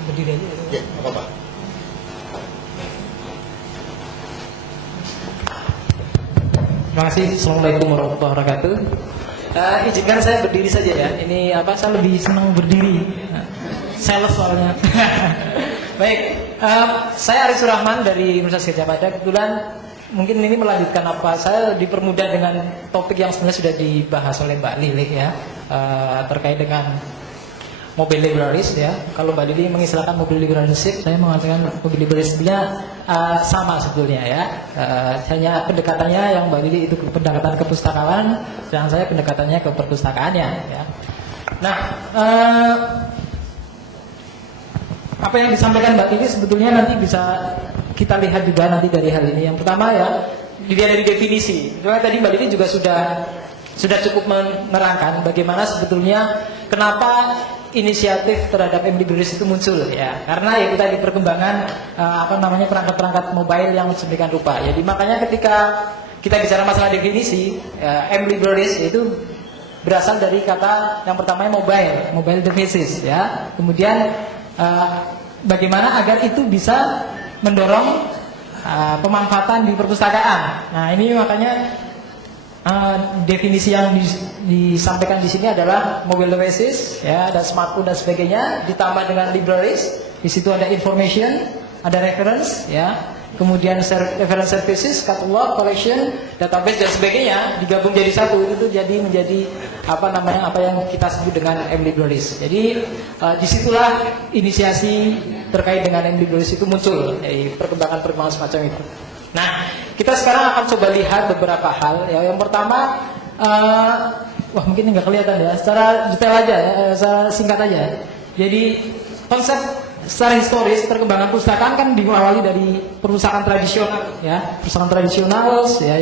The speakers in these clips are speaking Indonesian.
Saya berdiri aja. Ya, apa-apa. Terima kasih. Assalamualaikum warahmatullahi wabarakatuh. Izinkan saya berdiri saja ya. Ini apa? Saya lebih senang berdiri. Sales soalnya. Baik. Saya Arif Surahman dari Universitas Gadjah Mada. Kebetulan mungkin ini melanjutkan apa saya dipermudah dengan topik yang sebenarnya sudah dibahas oleh Mbak Lili ya, terkait dengan mobile libraries ya. Kalau Mbak Lili mengistilahkan mobile libraryship, saya mengatakan mobile libraryshipnya sama sebetulnya ya. Hanya pendekatannya yang Mbak Lili itu pendekatan kepustakaan, dan saya pendekatannya ke perpustakaannya ya. Nah, apa yang disampaikan Mbak Lili sebetulnya nanti bisa kita lihat juga nanti dari hal ini. Yang pertama ya, dilihat dari definisi. Karena tadi Mbak Lili juga sudah cukup menerangkan bagaimana sebetulnya kenapa inisiatif terhadap M-Libraries itu muncul ya. Karena ya kita di perkembangan perangkat-perangkat mobile yang sedemikian rupa. Jadi makanya ketika kita bicara masalah definisi, M-Libraries itu berasal dari kata yang pertamanya mobile devices ya. Kemudian bagaimana agar itu bisa mendorong pemanfaatan di perpustakaan. Nah, ini makanya definisi yang disampaikan di sini adalah mobile devices, ya, ada smartphone dan sebagainya, ditambah dengan libraries. Di situ ada information, ada reference, ya, kemudian reference services, catalog, collection, database dan sebagainya, digabung jadi satu. Itu menjadi apa yang kita sebut dengan M-Libraries. Jadi disitulah inisiasi terkait dengan M-Libraries itu muncul, perkembangan semacam itu. Nah, kita sekarang akan coba lihat beberapa hal. Ya, yang pertama, mungkin nggak kelihatan ya, secara detail aja, ya, secara singkat aja. Jadi konsep secara historis perkembangan perpustakaan kan diawali dari perpustakaan tradisional, ya, perpustakaan tradisional, ya,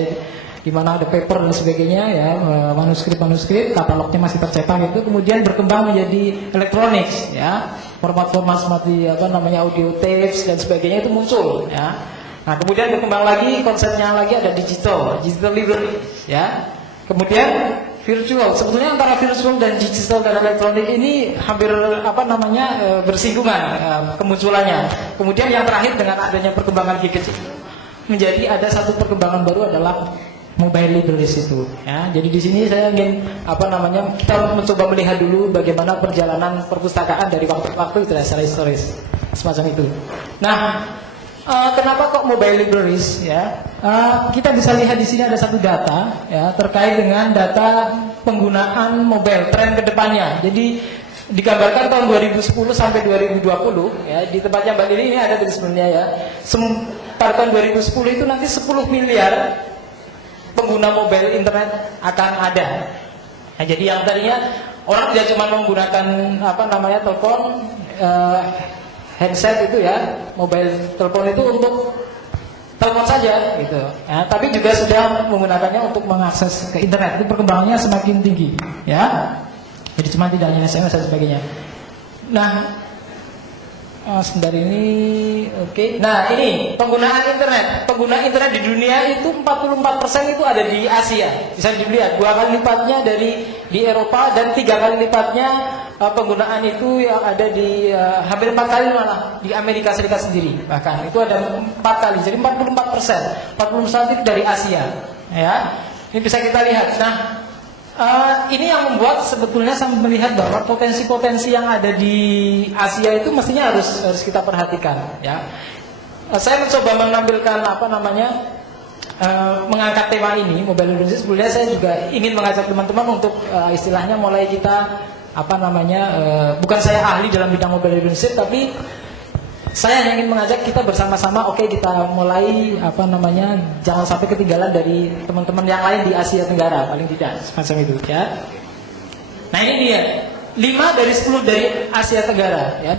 di mana ada paper dan sebagainya, ya, manuskrip, katalognya masih tercetak gitu. Kemudian berkembang menjadi elektronik, ya, format-format seperti audio tapes dan sebagainya itu muncul, ya. Nah, kemudian berkembang lagi konsepnya lagi ada digital library, ya. Kemudian virtual. Sebetulnya antara virtual dan digital dan elektronik ini hampir bersinggungan kemunculannya. Kemudian yang terakhir dengan adanya perkembangan gadget menjadi ada satu perkembangan baru adalah mobile libraries itu, ya. Jadi di sini saya ingin kita mencoba melihat dulu bagaimana perjalanan perpustakaan dari waktu ke waktu itu secara historis semacam itu. Nah, kenapa kok mobile libraries, ya? Kita bisa lihat di sini ada satu data, ya, terkait dengan data penggunaan mobile tren kedepannya. Jadi digambarkan tahun 2010 sampai 2020, ya, di tempatnya Mbak Lili ini ada sebelumnya, ya. Pada tahun 2010 itu nanti 10 miliar pengguna mobile internet akan ada. Nah, jadi yang tadinya orang tidak cuma menggunakan telepon, handset itu, ya, mobile telepon itu untuk telepon saja gitu, ya, tapi juga sudah menggunakannya untuk mengakses ke internet. Itu perkembangannya semakin tinggi, ya. Jadi cuma tidak hanya SMS dan sebagainya. Nah, sebentar ini, oke. Nah, ini penggunaan internet di dunia itu 44% itu ada di Asia. Bisa dilihat 2 kali lipatnya di Eropa dan 3 kali lipatnya penggunaan itu yang ada di hampir 4 kali malah di Amerika Serikat sendiri. Bahkan itu ada 4 kali. Jadi 44%. 40% itu dari Asia, ya. Ini bisa kita lihat. Nah, ini yang membuat sebetulnya saya melihat bahwa potensi-potensi yang ada di Asia itu mestinya harus kita perhatikan, ya. Saya mencoba menampilkan mengangkat tema ini mobile libraries. Sebetulnya saya juga ingin mengajak teman-teman untuk istilahnya mulai kita bukan saya ahli dalam bidang mobile libraries, tapi saya hanya ingin mengajak kita bersama-sama, kita mulai jangan sampai ketinggalan dari teman-teman yang lain di Asia Tenggara, paling tidak semacam itu, ya. Nah, ini dia 5 dari 10 dari Asia Tenggara, ya.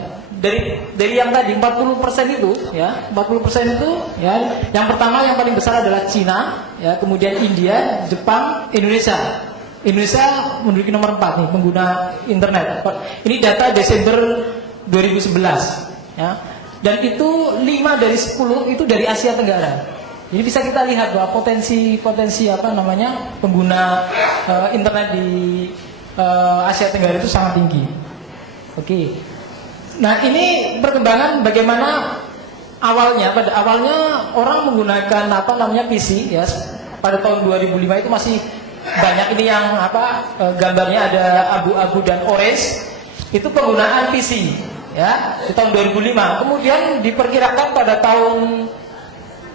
Dari yang tadi 40% itu, ya, 40% itu, ya. Yang pertama yang paling besar adalah Cina, ya, kemudian India, Jepang, Indonesia. Indonesia menduduki nomor 4 nih pengguna internet. Ini data Desember 2011, ya. Dan itu 5 dari 10 itu dari Asia Tenggara. Jadi bisa kita lihat bahwa potensi pengguna internet di Asia Tenggara itu sangat tinggi. Oke. Nah, ini perkembangan bagaimana pada awalnya orang menggunakan PC ya. Pada tahun 2005 itu masih banyak ini yang gambarnya ada abu-abu dan orange. Itu penggunaan PC ya di tahun 2005. Kemudian diperkirakan pada tahun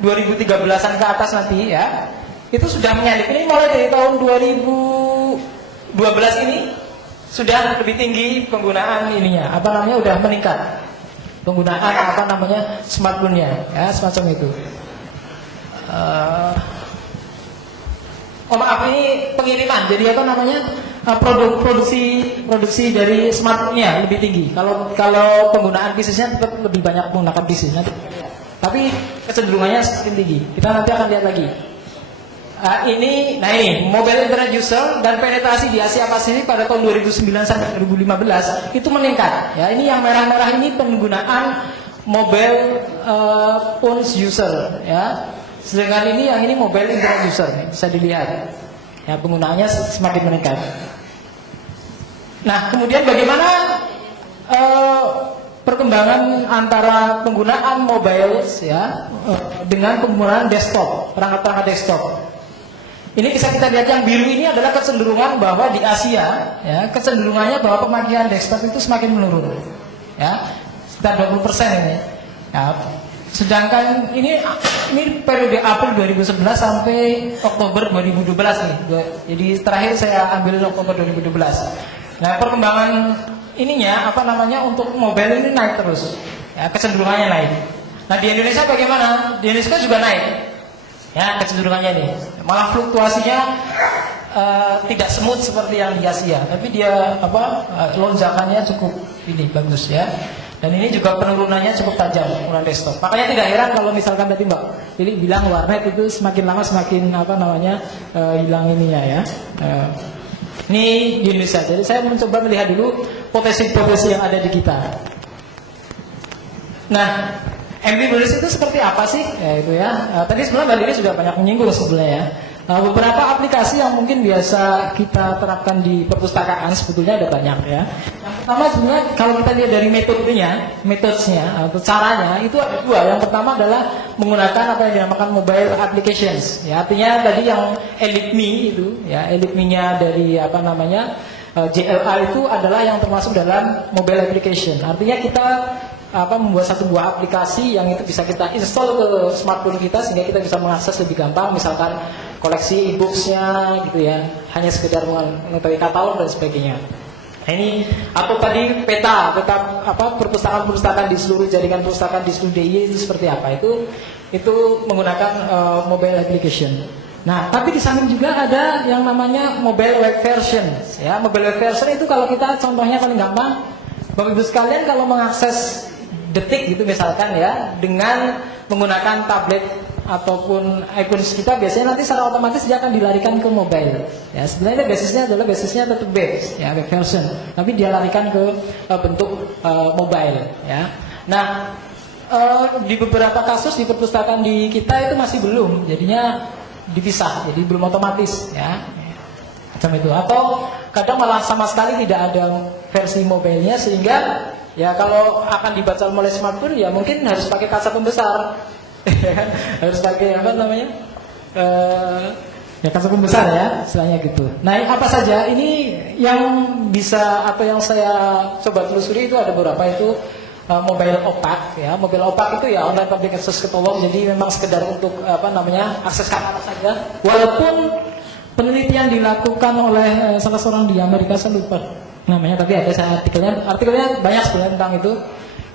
2013-an ke atas nanti ya, itu sudah menyalip. Ini mulai dari tahun 2012 ini sudah lebih tinggi penggunaan ininya, udah meningkat penggunaan smartphone-nya ya, semacam itu. Maaf, ini pengiriman. Jadi produksi dari smartphone-nya lebih tinggi. Kalau penggunaan bisnisnya tetap lebih banyak menggunakan bisnis nanti. Tapi kecenderungannya semakin tinggi. Kita nanti akan lihat lagi. Ini mobile internet user dan penetrasi di Asia Pasifik pada tahun 2009 sampai 2015 itu meningkat. Ya, ini yang merah-merah ini penggunaan mobile phones user. Ya, sedangkan yang ini mobile internet user. Bisa dilihat. Ya, penggunaannya semakin meningkat. Nah, kemudian bagaimana perkembangan antara penggunaan mobile ya dengan penggunaan desktop, perangkat-perangkat desktop. Ini bisa kita lihat yang biru ini adalah kecenderungan bahwa di Asia ya, kecenderungannya bahwa pemakaian desktop itu semakin menurun. Ya, sekitar 20% ini. Ya, sedangkan ini periode April 2011 sampai Oktober 2012 nih. Jadi terakhir saya ambil Oktober 2012. Nah, perkembangan ininya untuk mobile ini naik terus. Ya, kecenderungannya naik. Nah, di Indonesia bagaimana? Di Indonesia juga naik. Ya, kecenderungannya nih. Malah fluktuasinya tidak smooth seperti yang di Asia, tapi dia lonjakannya cukup bagus ya. Dan ini juga penurunannya cukup tajam penggunaan desktop. Makanya tidak heran kalau misalkan tadi Mbak Lili bilang warnet itu semakin lama semakin hilang ininya ya. Ini di Indonesia. Jadi saya mencoba melihat dulu potensi-potensi yang ada di kita. Nah, MB-Bonus itu seperti apa sih? Ya itu ya. Tadi sebenarnya Mbak Lili sudah banyak menyinggung sebenarnya ya. Beberapa aplikasi yang mungkin biasa kita terapkan di perpustakaan sebetulnya ada banyak ya. Yang pertama sebenarnya kalau kita lihat dari metodenya atau caranya itu ada dua. Yang pertama adalah menggunakan apa yang dinamakan mobile applications. Ya, artinya tadi yang EliteMe itu ya, EliteMe-nya dari JLA itu adalah yang termasuk dalam mobile application. Artinya kita membuat satu buah aplikasi yang itu bisa kita install ke smartphone kita sehingga kita bisa mengakses lebih gampang, misalkan koleksi e-books-nya gitu ya, hanya sekedar mengetahui katalog dan sebagainya. Nah, ini atau tadi peta perpustakaan di seluruh jaringan perpustakaan di seluruh DIY itu seperti apa, itu menggunakan mobile application. Nah, tapi di samping juga ada yang namanya mobile web version ya. Mobile web version itu kalau kita contohnya paling gampang, Bapak Ibu sekalian kalau mengakses Detik gitu misalkan ya, dengan menggunakan tablet ataupun iPhone kita, biasanya nanti secara otomatis dia akan dilarikan ke mobile. Ya, sebenarnya basisnya tetap web ya, web version, tapi dia larikan ke bentuk mobile ya. Nah, di beberapa kasus di perpustakaan di kita itu masih belum, jadinya dipisah, jadi belum otomatis ya. Macam itu, atau kadang malah sama sekali tidak ada versi mobilenya, sehingga ya kalau akan dibaca oleh smartphone ya mungkin harus pakai kaca pembesar. Harus pakai ya kaca pembesar ya, istilahnya gitu. Nah, apa saja ini yang bisa atau yang saya coba telusuri itu ada beberapa, itu mobile opak ya. Mobile opak itu ya online public access catalog, jadi memang sekedar untuk akses kata saja. Walaupun penelitian dilakukan oleh salah seorang di Amerika, saya lupa namanya, tapi ada artikelnya banyak sebenarnya tentang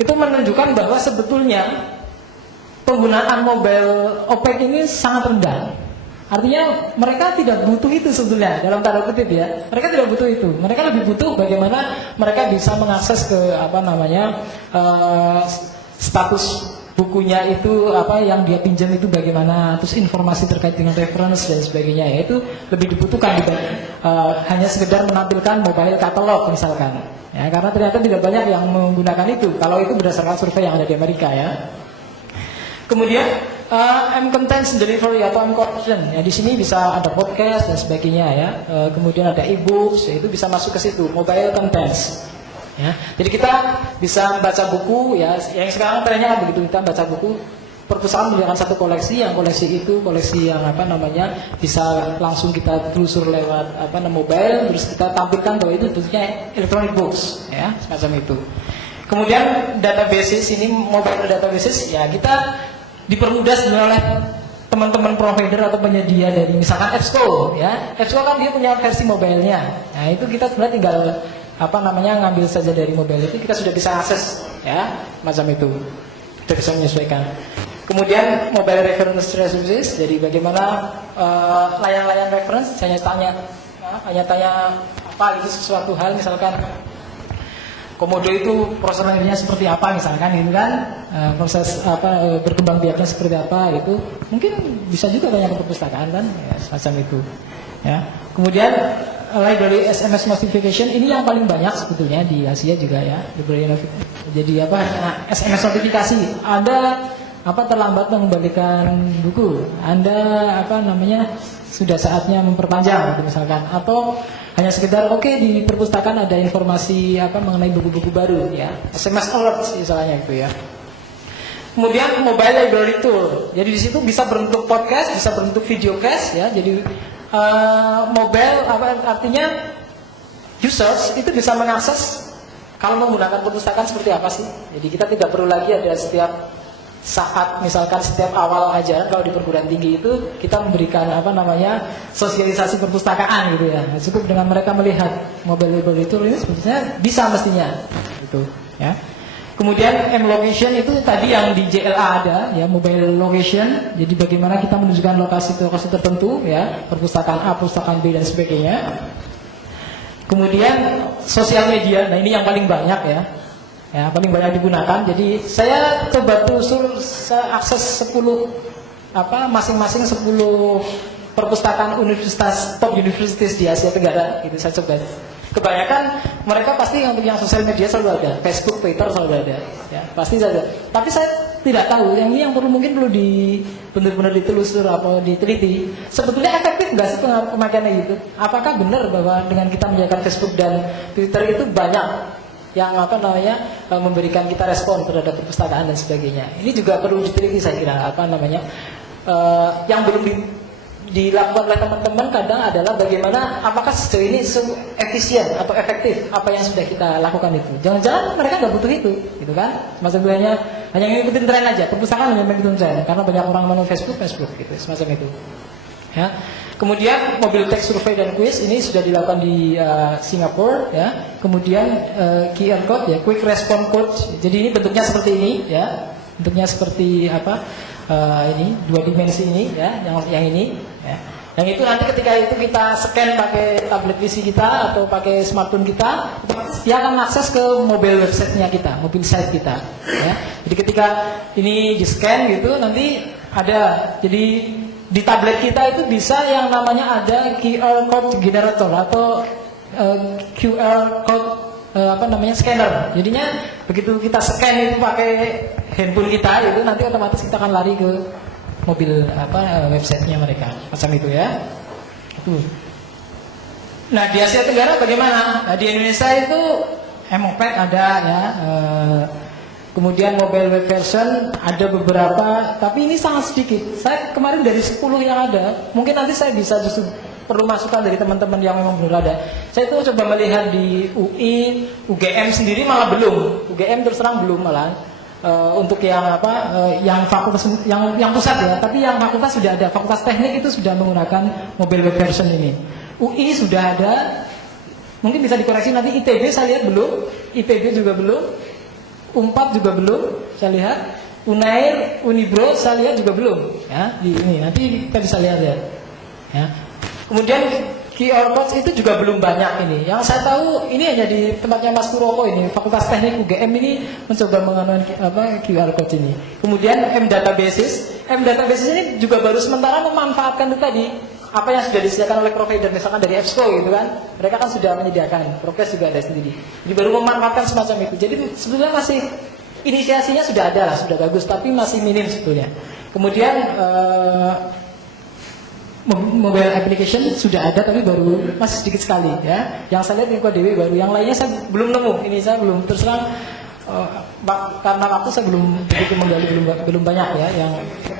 itu menunjukkan bahwa sebetulnya penggunaan mobile OPEC ini sangat rendah. Artinya mereka tidak butuh itu sebetulnya, dalam tanda kutip ya. Mereka tidak butuh itu. Mereka lebih butuh bagaimana mereka bisa mengakses ke status bukunya itu, yang dia pinjam itu bagaimana, terus informasi terkait dengan reference dan sebagainya ya, itu lebih dibutuhkan dibanding hanya sekedar menampilkan mobile catalog misalkan ya, karena ternyata tidak banyak yang menggunakan itu kalau itu berdasarkan survei yang ada di Amerika ya. Kemudian M-Contents Delivery atau M-Content ya, di sini bisa ada podcast dan sebagainya ya. Kemudian ada e-books ya, itu bisa masuk ke situ, mobile contents Ya, jadi kita bisa baca buku ya, yang sekarang trennya kan begitu, kita baca buku. Perpustakaan menyediakan satu koleksi, yang koleksi itu koleksi yang bisa langsung kita telusur lewat mobile, terus kita tampilkan bahwa itu bentuknya electronic books, ya semacam itu. Kemudian databases ini, mobile databases ya, kita dipermudah sebenarnya oleh teman-teman provider atau penyedia dari misalkan EBSCO ya. EBSCO kan dia punya versi mobilenya. Nah, itu kita sebenarnya tinggal ngambil saja dari mobile itu, kita sudah bisa akses ya, macam itu. Kita bisa menyesuaikan. Kemudian mobile reference resources, jadi bagaimana layang-layang reference, hanya tanya apa itu sesuatu hal, misalkan komodo itu prosesnya seperti apa misalkan gitu kan, proses berkembang biaknya seperti apa gitu, mungkin bisa juga tanya ke perpustakaan kan, ya, semacam itu ya. Kemudian library SMS notification ini yang paling banyak sebetulnya di Asia juga ya, jadi SMS notifikasi, Anda terlambat mengembalikan buku, Anda sudah saatnya memperpanjang gitu misalkan, atau hanya sekedar di perpustakaan ada informasi mengenai buku-buku baru ya, SMS alert misalnya itu ya. Kemudian mobile library tool, jadi di situ bisa berbentuk podcast, bisa berbentuk videocast ya. Jadi mobile artinya users itu bisa mengakses kalau menggunakan perpustakaan seperti apa sih. Jadi kita tidak perlu lagi ada setiap saat, misalkan setiap awal ajaran kalau di perguruan tinggi itu kita memberikan sosialisasi perpustakaan gitu ya. Cukup dengan mereka melihat mobile library tool ini sebetulnya bisa mestinya gitu ya. Kemudian M-location itu tadi yang di JLA ada ya, mobile location. Jadi bagaimana kita menunjukkan lokasi tertentu ya, perpustakaan A, perpustakaan B dan sebagainya. Kemudian sosial media, nah ini yang paling banyak ya. Ya, paling banyak digunakan. Jadi saya coba telusur, saya akses 10 masing-masing 10 perpustakaan universitas, top universities di Asia Tenggara gitu, saya coba. Kebanyakan mereka pasti untuk yang sosial media selalu ada, Facebook, Twitter selalu ada ya, pasti saja. Tapi saya tidak tahu, yang ini yang mungkin perlu benar-benar ditelusur atau diteliti. Sebetulnya efektif nggak sih pemakaiannya itu? Apakah benar bahwa dengan kita menjalankan Facebook dan Twitter itu banyak yang memberikan kita respon terhadap perpustakaan dan sebagainya. Ini juga perlu diteliti saya kira, yang belum dilakukan oleh teman-teman kadang adalah bagaimana apakah sejauh ini efisien atau efektif apa yang sudah kita lakukan itu. Jangan-jangan mereka nggak butuh itu, gitu kan? Maksudnya hanya ngikutin tren aja, perpustakaan hanya ngikutin tren karena banyak orang mau Facebook gitu, semacam itu. Ya. Kemudian mobile text survey dan quiz ini sudah dilakukan di Singapura ya. Kemudian QR code ya, quick response code. Jadi ini bentuknya seperti ini ya. Bentuknya seperti ini, 2 dimensi ini ya, yang ini ya. Yang itu nanti ketika itu kita scan pakai tablet PC kita atau pakai smartphone kita, dia akan akses ke mobile website-nya kita, mobile site kita ya. Jadi ketika ini di-scan gitu nanti ada, jadi di tablet kita itu bisa yang namanya ada QR code generator atau QR code scanner. Jadinya begitu kita scan itu pakai handphone kita itu nanti otomatis kita akan lari ke mobil websitenya mereka. Macam itu ya. Itu. Nah, di Asia Tenggara bagaimana? Nah, di Indonesia itu MOPED ada ya. Kemudian mobile web version ada beberapa, tapi ini sangat sedikit. Saya kemarin dari 10 yang ada, mungkin nanti saya bisa justru perlu masukan dari teman-teman yang memang benar ada. Saya itu coba melihat di UI, UGM sendiri malah belum. UGM terus terang belum malah. Untuk yang yang fakultas yang pusat ya, tapi yang fakultas sudah ada. Fakultas teknik itu sudah menggunakan mobile web version ini. UI sudah ada. Mungkin bisa dikoreksi nanti. ITB saya lihat belum, IPB juga belum. Unpad juga belum, saya lihat. Unair, Unibro, saya lihat juga belum. Ya, di ini nanti kita bisa lihat ya. Ya. Kemudian QR code itu juga belum banyak ini. Yang saya tahu ini hanya di tempatnya Mas Kuroko ini, Fakultas Teknik UGM ini mencoba menganuan QR code ini. Kemudian M-Databases ini juga baru sementara memanfaatkan itu tadi. Apa yang sudah disediakan oleh provider, misalkan dari EBSCO gitu kan, mereka kan sudah menyediakan, Prokes juga ada sendiri. Jadi baru memanfaatkan semacam itu. Jadi sebetulnya masih inisiasinya sudah ada lah, sudah bagus, tapi masih minim sebetulnya. Kemudian mobile application sudah ada tapi baru masih sedikit sekali ya. Yang saya lihat Eko Dewi baru, yang lainnya saya belum nemu. Ini saya belum terus terang karena waktu saya belum begitu menggali, belum banyak ya yang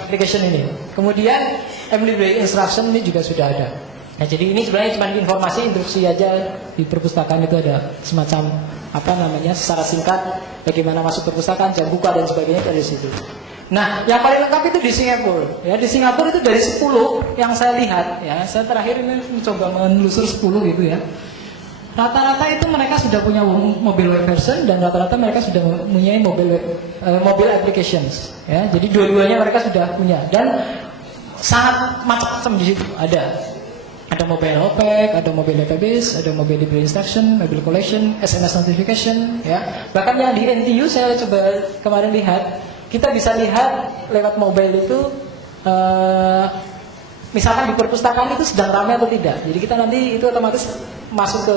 application ini. Kemudian library instruction ini juga sudah ada. Nah, jadi ini sebenarnya cuma informasi instruksi aja. Di perpustakaan itu ada semacam secara singkat bagaimana masuk perpustakaan, jam buka dan sebagainya dari situ. Nah, yang paling lengkap itu di Singapura. Ya, di Singapura itu dari 10 yang saya lihat, ya, saya terakhir ini mencoba menelusur 10 gitu ya. Rata-rata itu mereka sudah punya mobile web version dan rata-rata mereka sudah mempunyai mobile applications. Ya, jadi dua-duanya mereka sudah punya dan sangat macam-macam di situ ada. Ada mobile OPEC, ada mobile database, ada mobile library instruction, mobile collection, SMS notification, ya. Bahkan yang di NTU saya coba kemarin lihat, kita bisa lihat lewat mobile itu, misalkan di perpustakaan itu sedang ramai atau tidak. Jadi kita nanti itu otomatis masuk ke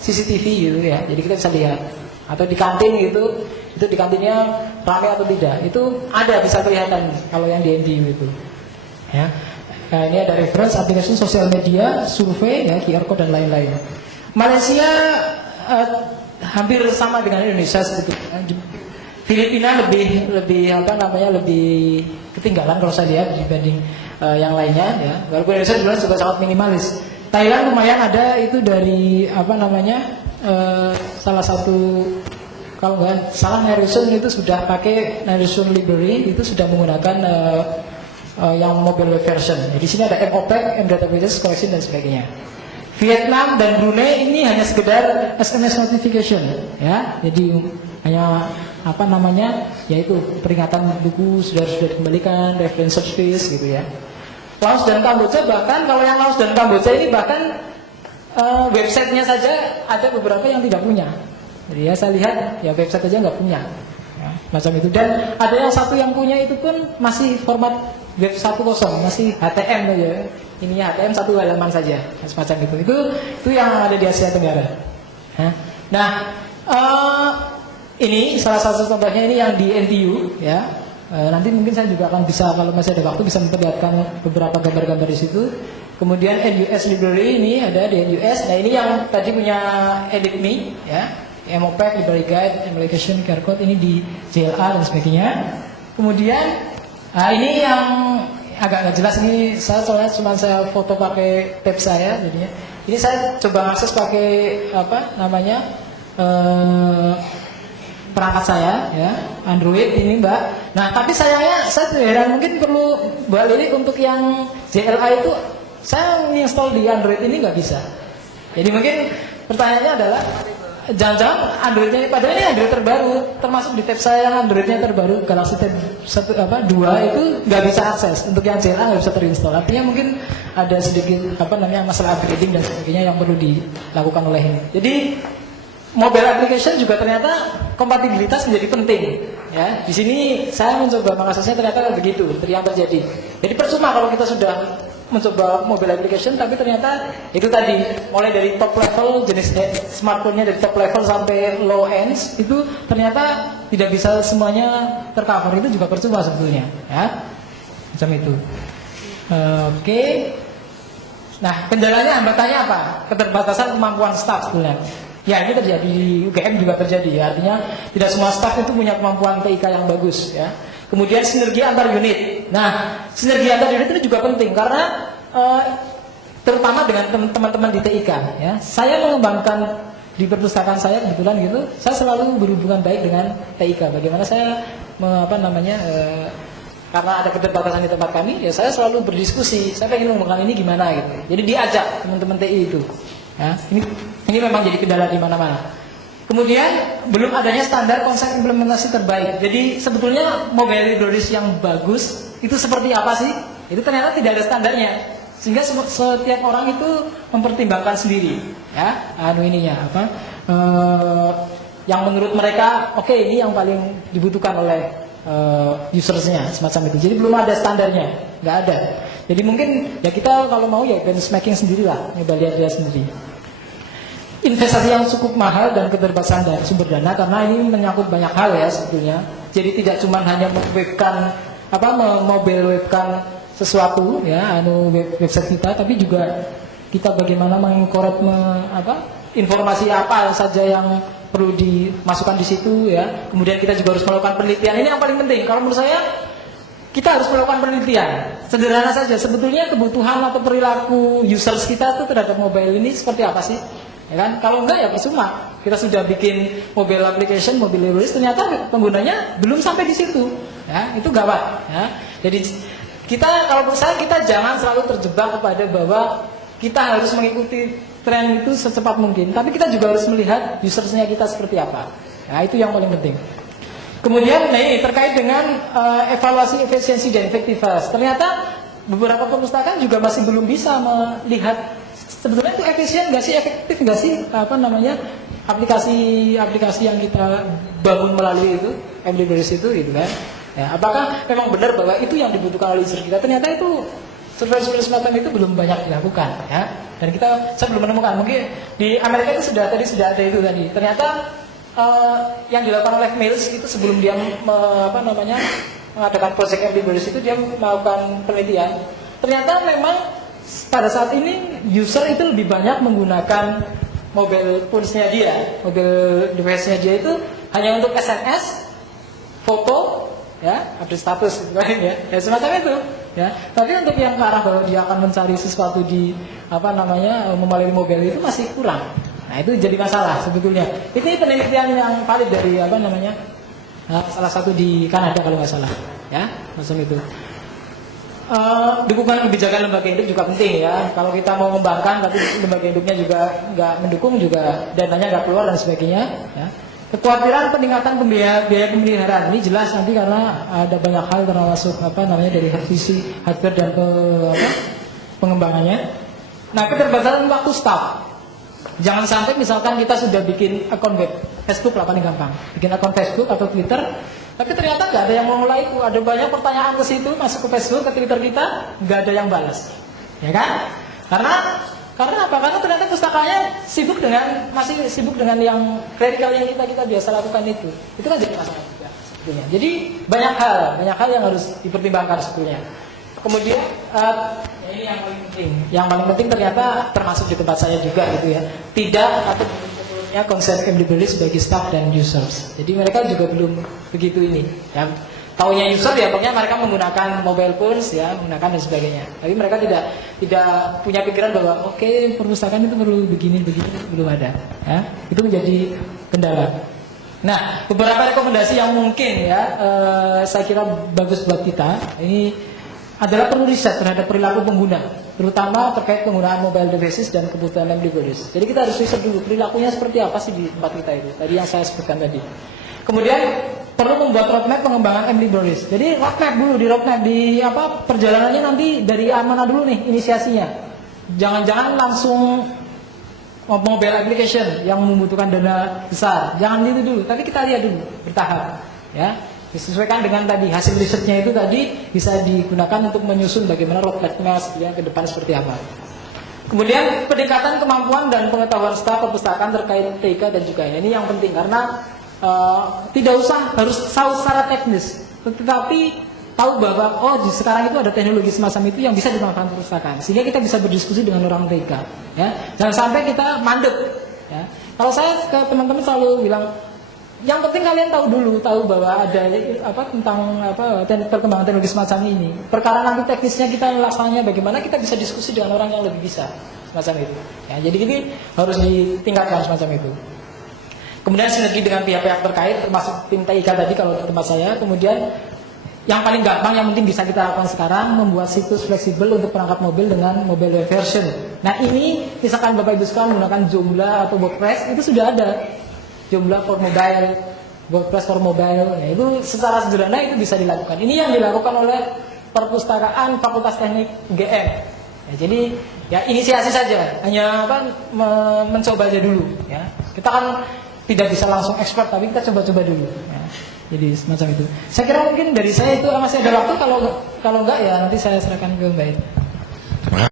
CCTV gitu ya. Jadi kita bisa lihat. Atau di kantin gitu, itu di kantinnya ramai atau tidak. Itu ada bisa kelihatan kalau yang di NTU itu, ya. Nah, ini ada reference, aplikasi sosial media, survei, ya, QR code dan lain-lain. Malaysia hampir sama dengan Indonesia sebetulnya. Filipina lebih ketinggalan kalau saya lihat dibanding yang lainnya, ya. Walaupun Indonesia sebenarnya juga sangat minimalis. Thailand lumayan ada itu dari salah satu, kalau nggak salah, Narration itu sudah pakai Narration Library, itu sudah menggunakan yang mobile version. Di sini ada MOPEC, Databases Collection dan sebagainya. Vietnam dan Brunei ini hanya sekedar SMS notification, ya. Jadi hanya yaitu peringatan buku sudah dikembalikan, reference service gitu ya. Laos dan Kamboja, bahkan kalau yang Laos dan Kamboja ini bahkan websitenya saja ada beberapa yang tidak punya. Jadi ya saya lihat ya website aja nggak punya, ya, macam itu. Dan ada yang satu yang punya itu pun masih format web 1.0, masih HTML aja. Ininya HTML satu halaman saja, semacam itu. Itu yang ada di Asia Tenggara. Nah, ini salah satu contohnya, ini yang di NTU, ya. Nanti mungkin saya juga akan bisa, kalau masih ada waktu, bisa memperlihatkan beberapa gambar-gambar di situ. Kemudian NUS Library ini ada di NUS. Nah, ini yang tadi punya EditMe, ya. MOPEC, Library Guide, Application, QR Code, ini di JLA dan sebagainya. Kemudian ini yang agak nggak jelas, ini saya soalnya cuma saya foto pakai tab saya, jadinya. Ini saya coba akses pakai perangkat saya, ya, Android ini Mbak. Nah, tapi sayangnya saya heran, mungkin perlu Mbak Lili untuk yang JLA itu saya install di Android ini nggak bisa. Jadi mungkin pertanyaannya adalah, jangan-jangan Androidnya, padahal ini Android terbaru, termasuk di tab saya yang Androidnya terbaru, Galaxy Tab 2 itu nggak bisa akses, untuk yang JLA nggak bisa terinstall. Artinya mungkin ada sedikit masalah upgrading dan sebagainya yang perlu dilakukan oleh ini. Jadi mobile application juga ternyata kompatibilitas menjadi penting, ya. Di sini saya mencoba mengaksesnya, ternyata begitu yang terjadi. Jadi percuma kalau kita sudah mencoba mobile application tapi ternyata itu tadi, mulai dari top level jenis smartphone-nya, dari top level sampai low end, itu ternyata tidak bisa semuanya tercover. Itu juga percuma sebetulnya, ya, macam itu. Oke. Nah, kendalanya, hambatannya apa? Keterbatasan kemampuan staff sebetulnya. Ya, ini terjadi di UGM juga terjadi. Artinya tidak semua staff itu punya kemampuan TIK yang bagus, ya. Kemudian sinergi antar unit. Nah, sinergi antar unit itu juga penting karena terutama dengan teman-teman di TIK, ya. Saya mengembangkan di perpustakaan saya kebetulan gitu, saya selalu berhubungan baik dengan TIK. Bagaimana saya karena ada keterbatasan di tempat kami, ya saya selalu berdiskusi. Saya pengen mengembangkan ini gimana gitu. Jadi diajak teman-teman TI itu. Ya, ini memang jadi kendala di mana-mana. Kemudian belum adanya standar konsep implementasi terbaik. Jadi sebetulnya mobile libraries yang bagus itu seperti apa sih? Itu ternyata tidak ada standarnya. Sehingga setiap orang itu mempertimbangkan sendiri, ya, yang menurut mereka oke, ini yang paling dibutuhkan oleh usersnya, semacam itu. Jadi belum ada standarnya, nggak ada. Jadi mungkin ya kita kalau mau ya benchmarking sendirilah, nyoba lihat sendiri. Investasi yang cukup mahal dan keterbatasan dari sumber dana, karena ini menyangkut banyak hal ya sebetulnya. Jadi tidak cuma hanya mobile webcam sesuatu ya website kita, tapi juga kita bagaimana mengkorek informasi apa saja yang perlu dimasukkan di situ ya. Kemudian kita juga harus melakukan penelitian. Ini yang paling penting. Kalau menurut saya kita harus melakukan penelitian. Sederhana saja. Sebetulnya kebutuhan atau perilaku users kita tuh terhadap mobile ini seperti apa sih? Ya kan? Kalau enggak ya percuma. Kita sudah bikin mobile application, mobile libraries, ternyata penggunanya belum sampai di situ. Ya, itu gawat. Ya. Jadi kita, kalau menurut saya, kita jangan selalu terjebak kepada bahwa kita harus mengikuti tren itu secepat mungkin, tapi kita juga harus melihat usersnya kita seperti apa. Nah, itu yang paling penting. Kemudian, nah ini terkait dengan evaluasi efisiensi dan efektivitas. Ternyata beberapa perpustakaan juga masih belum bisa melihat sebetulnya itu efisien nggak sih, efektif nggak sih, aplikasi yang kita bangun melalui itu, MLibraries itu, gitu kan? Ya, apakah memang benar bahwa itu yang dibutuhkan oleh user kita? Ternyata itu survei semacam itu belum banyak dilakukan, ya. Dan saya belum menemukan. Mungkin di Amerika itu sudah ada itu tadi. Ternyata yang dilakukan oleh Mills itu sebelum dia mengadakan project MLibraries itu dia melakukan penelitian. Ternyata memang pada saat ini user itu lebih banyak menggunakan mobile phones-nya dia, mobile device-nya dia itu hanya untuk SMS, foto, ya, update status gitu kan ya. Ya semacam itu, ya. Tapi untuk yang ke arah bahwa dia akan mencari sesuatu di melalui mobile itu masih kurang. Nah, itu jadi masalah sebetulnya. Ini penelitian yang valid dari salah satu di Kanada kalau nggak salah, ya, macam itu. Dukungan kebijakan lembaga induk juga penting ya. Kalau kita mau mengembangkan tapi lembaga induknya juga nggak mendukung, juga dananya nggak keluar dan sebagainya, ya. Kekhawatiran peningkatan biaya pemeliharaan ini jelas nanti karena ada banyak hal termasuk dari sisi hardware dan pengembangannya. Nah, keterbatasan waktu staff. Jangan sampai misalkan kita sudah bikin akun web Facebook lah paling gampang, bikin akun Facebook atau Twitter, tapi ternyata nggak ada yang mau mulai itu. Ada banyak pertanyaan ke situ, masuk ke Facebook, ke Twitter kita, nggak ada yang balas, ya kan? Karena apa? Karena ternyata pustakanya masih sibuk dengan yang kritikal yang kita biasa lakukan itu. Itu kan jadi masalah juga sebetulnya. Jadi banyak hal yang harus dipertimbangkan sebetulnya. Kemudian ini yang paling penting. Yang paling penting ternyata termasuk di tempat saya juga gitu ya. Tidak atau belumnya konsep MLibraries bagi staff dan users. Jadi mereka juga belum begitu ini. Ya. Taunya user ya pokoknya mereka menggunakan mobile phones ya, menggunakan dan sebagainya. Tapi mereka tidak punya pikiran bahwa oke, perpustakaan itu perlu begini belum ada. Ya. Itu menjadi kendala. Nah, beberapa rekomendasi yang mungkin ya saya kira bagus buat kita ini adalah perlu riset terhadap perilaku pengguna, terutama terkait penggunaan mobile devices dan kebutuhan MLibraries. Jadi kita harus riset dulu perilakunya seperti apa sih di tempat kita itu. Tadi yang saya sebutkan tadi. Kemudian perlu membuat roadmap pengembangan MLibraries. Jadi roadmap di perjalanannya nanti dari mana dulu nih inisiasinya. Jangan langsung mobile application yang membutuhkan dana besar. Jangan itu dulu, tapi kita lihat dulu bertahap, ya. Disesuaikan dengan tadi hasil risetnya itu tadi bisa digunakan untuk menyusun bagaimana roadmap-nya ke depan seperti apa. Kemudian peningkatan kemampuan dan pengetahuan staf perpustakaan terkait TIK dan juga ini yang penting karena tidak usah harus tahu secara teknis, tetapi tahu bahwa sekarang itu ada teknologi semacam itu yang bisa dimanfaatkan perpustakaan, sehingga kita bisa berdiskusi dengan orang TIK. Ya, jangan sampai kita mandek. Ya. Kalau saya ke teman-teman selalu bilang, yang penting kalian tahu bahwa ada tentang perkembangan teknologi semacam ini. Perkara nanti teknisnya kita laksananya bagaimana, kita bisa diskusi dengan orang yang lebih bisa semacam itu. Ya, jadi ini harus ditingkatkan semacam itu. Kemudian sinergi dengan pihak-pihak terkait, termasuk tim TIK tadi kalau di tempat saya. Kemudian yang paling gampang yang mungkin bisa kita lakukan sekarang membuat situs fleksibel untuk perangkat mobil dengan mobile web version. Nah ini misalkan Bapak Ibu sekalian menggunakan Joomla atau WordPress itu sudah ada. Joomla for mobile, WordPress for mobile, ya, itu secara sederhana itu bisa dilakukan. Ini yang dilakukan oleh perpustakaan Fakultas Teknik UGM. Ya, jadi ya inisiasi saja, hanya mencoba aja dulu. Ya. Kita kan tidak bisa langsung expert, tapi kita coba-coba dulu. Ya. Jadi semacam itu. Saya kira mungkin dari saya itu masih ada waktu, kalau enggak ya nanti saya serahkan ke Mbak Ed.